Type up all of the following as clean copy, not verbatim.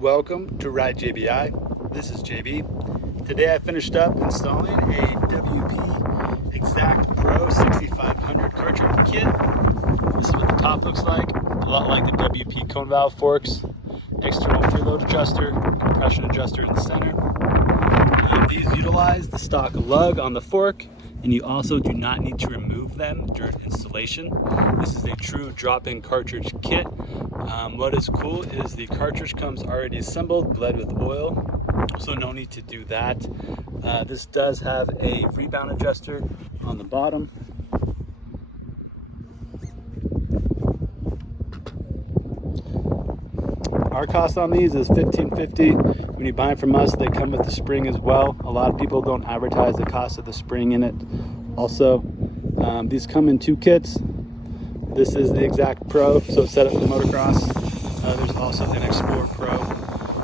Welcome to Ride JBI. This is JB. Today I finished up installing a WP XACT Pro 6500 cartridge kit. This is what the top looks like. A lot like the WP cone valve forks. External preload adjuster, compression adjuster in the center. These utilize the stock lug on the fork, and you also do not need to remove them during installation. This is a true drop-in cartridge kit. What is cool is the cartridge comes already assembled, bled with oil, so no need to do that. This does have a rebound adjuster on the bottom. Our cost on these is $15.50. When you buy them from us, they come with the spring as well. A lot of people don't advertise the cost of the spring in it. Also, these come in two kits. This is the XACT Pro, so it's set up for motocross. There's also an Explorer Pro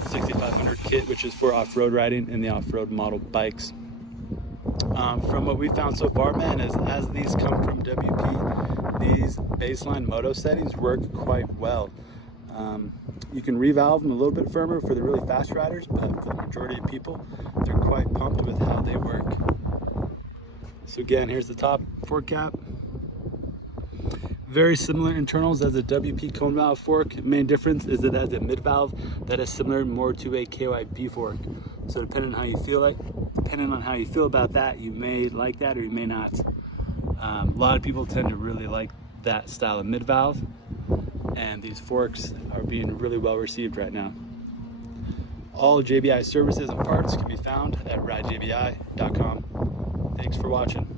6500 kit, which is for off-road riding and the off-road model bikes. From what we found so far, man, is as these come from WP, these baseline moto settings work quite well. You can revalve them a little bit firmer for the really fast riders, but for the majority of people, they're quite pumped with how they work. So again, here's the top fork cap. Very similar internals as a WP cone valve fork. Main difference is that it has a mid valve that is similar more to a KYB fork. So depending on how you feel about that, you may like that or you may not. A lot of people tend to really like that style of mid valve, and these forks are being really well received right now. All JBI services and parts can be found at ridejbi.com. Thanks for watching.